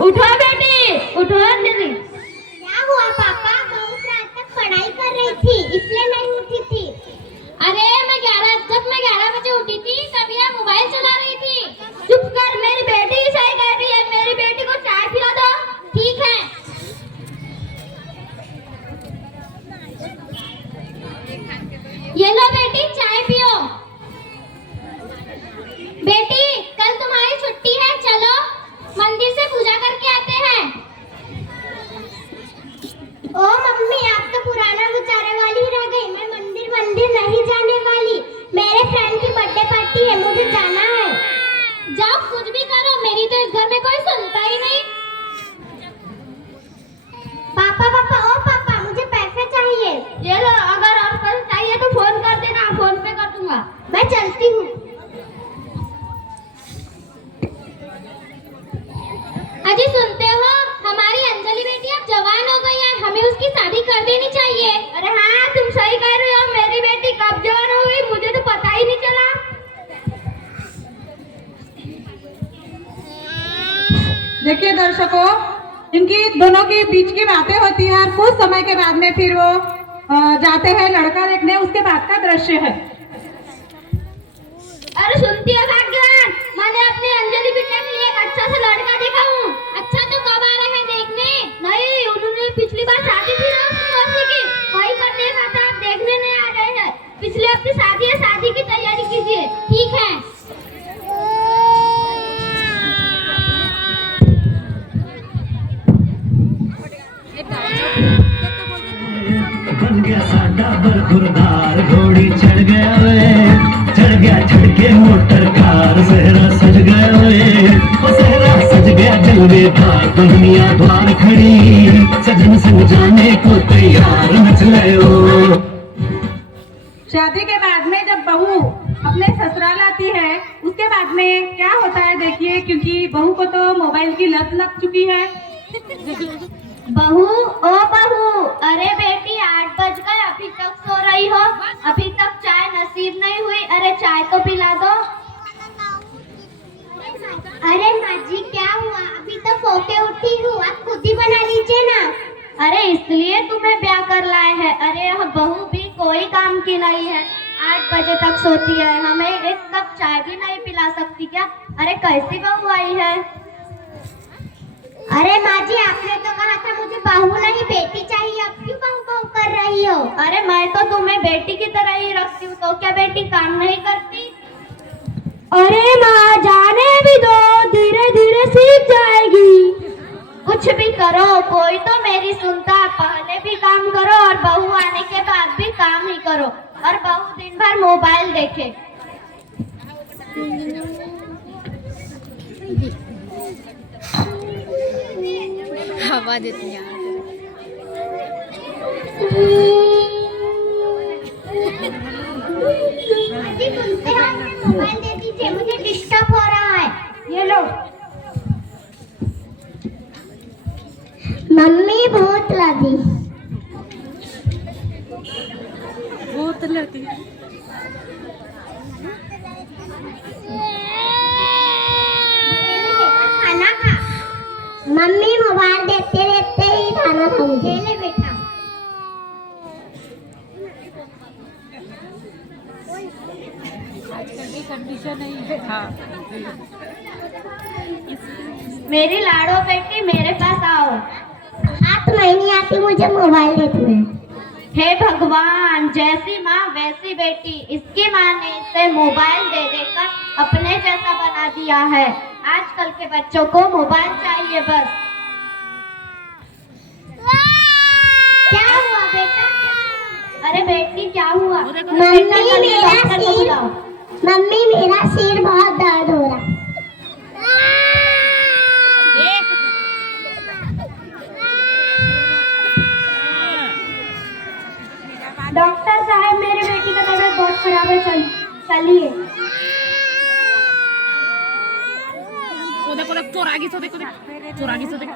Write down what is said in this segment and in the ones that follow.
उठो बेटी, उठो अंजलि। क्या हुआ पापा? बहुत रात तक पढ़ाई कर रही थी इसलिए नहीं उठी थी। अरे जब मैं 11 बजे उठी थी तब यह मोबाइल चला रही थी। चुप कर, मेरी बेटी ही सही कह रही है। मेरी बेटी को चाय पिला दो। ठीक है। ये लो बेटी, चाय पियो। बेटी कल तुम्हारी छुट्टी है, चलो मंदिर से पूजा करके आते हैं। ओ मम्मी, आप तो पुराना विचारे वाली रह गई। मैं मंदिर नहीं जाने वाली। मेरे फ्रेंड की बर्थडे पार्टी है, मुझे जाना है। जाओ, कुछ भी करो, मेरी तो इस घर में कोई सुनता ही नहीं। पापा, ओ पापा, मुझे पैसे चाहिए। ये लो, अगर और पैसे चाहिए तो फोन कर देना, फोन पे कर दूंगा। मैं चलती हूँ। अजी सुनते हो, हमारी अंजलि बेटी अब जवान हो गई है, हमें उसकी शादी कर देनी चाहिए। अरे हाँ, तुम सही कह रहे हो। मेरी बेटी कब जवान हो गई मुझे तो पता ही नहीं चला। देखिए दर्शकों, इनकी दोनों के बीच की बातें होती है और कुछ समय के बाद में फिर वो जाते हैं लड़का देखने। उसके बाद का दृश्य है। अरे सुनती हो भाग्यवान, मैंने अपनी अंजलि बेटी के लिए एक अच्छा सा लड़का देखा हूँ। अच्छा तो कब आ रहे हैं देखने? नहीं, उन्होंने पिछली बार शादी थी ना उसकी मौसी की, वही पर देखा था। आप देखने नहीं आ रहे हैं। पिछले हफ्ते शादी है, शादी की तैयारी कीजिए। ठीक है। बन गया साडा बरखुरदार, घोड़ी चढ़ गया वे, चढ़ के मोटर कार। सहरा सज गया वे, सहरा सज गया जलवेदार। दुनिया द्वार खड़ी, सजन संग जाने को तैयार, नच लो। शादी के बाद में जब बहू अपने ससुराल आती है, उसके बाद में क्या होता है देखिए, क्योंकि बहू को तो मोबाइल की लत लग चुकी है। बहू, ओ बहू, अरे बेटी 8 बज गए, अभी तक सो रही हो? अभी तक चाय नसीब नहीं हुई? अरे चाय तो पिला दो। अरे माँ जी, क्या हुआ? अभी तो सो के उठी हूँ, आप खुद ही बना लीजिए ना। अरे इसलिए तुम्हें ब्याह कर लाए हैं? अरे यह बहू भी कोई काम की नहीं है, 8 बजे तक सोती है, हमें एक कप चाय भी नहीं पिला सकती क्या? अरे कैसी बहू आई है? अरे माँ जी, आपने तो कहा था मुझे बहू नहीं बेटी चाहिए, अब क्यों बहू कर रही हो? अरे मैं तो तुम्हें बेटी की तरह ही रखती हूँ, तो क्या बेटी काम नहीं करती? अरे माँ, जाने भी दो, धीरे धीरे सीख जाएगी। कुछ भी करो, कोई तो मेरी सुनता। पहले भी काम करो और बहू आने के बाद भी काम ही करो, और बहू दिन भर मोबाइल देखे। आवाज इतनी आ रही जी सुनते हो? मोबाइल दे दीजिए, मुझे डिस्टर्ब हो रहा है। ये लो। मम्मी बहुत लगी। बहुत लड़ती खाना खा। मम्मी मोबाइल देखते देखते ही खाना खाऊंगी। ले बेटा। आजकल की कंडीशन नहीं है। हाँ, मेरी लाडो बेटी, मेरे पास आओ। हाथ नहीं आती, मुझे मोबाइल देखना है। हे भगवान, जैसी माँ वैसी बेटी। इसकी माँ ने इसे मोबाइल दे देकर अपने जैसा बना दिया है। आजकल के बच्चों को मोबाइल चाहिए बस। क्या हुआ बेटा? अरे बेटी क्या हुआ? मम्मी बेटा, जल्दी मेरा डॉक्टर को सिर, बुलाओ। मम्मी मेरा सिर बहुत दर्द हो रहा। डॉक्टर साहब, मेरे बेटी का तबीयत बहुत खराब है, चलिए। देखो चोर आगे से, देखो चोर आगे से, देखो।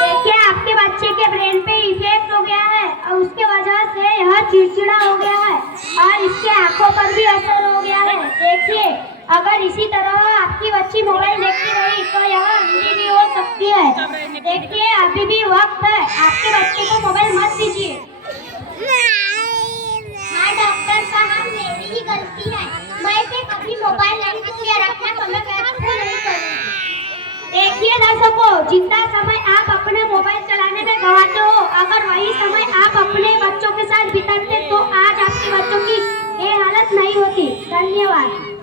देखिए, आपके बच्चे के ब्रेन पे इफेक्ट हो गया है और उसके वजह से यह चिड़चिड़ा हो गया है। और इसके आंखों पर भी असर हो गया है। देखिए, अगर इसी तरह आपकी बच्ची मोबाइल देखती रही तो यह अंधी भी हो सकती है। देखिए, अभी भी वक्त है, आपके बच्चे को मोबाइल मत दीजिए। हाँ डॉक्टर साहब, मेरी ही गलती है। मैं इसे कभी मोबाइल नहीं दूंगी और अपना समय व्यर्थ नहीं करूंगी। देखिए दर्शकों, जितना समय आप अपने मोबाइल चलाने में गंवाते हो, अगर वही समय आप अपने बच्चों के साथ बिताते तो आज आपके बच्चों की ये हालत नहीं होती। धन्यवाद।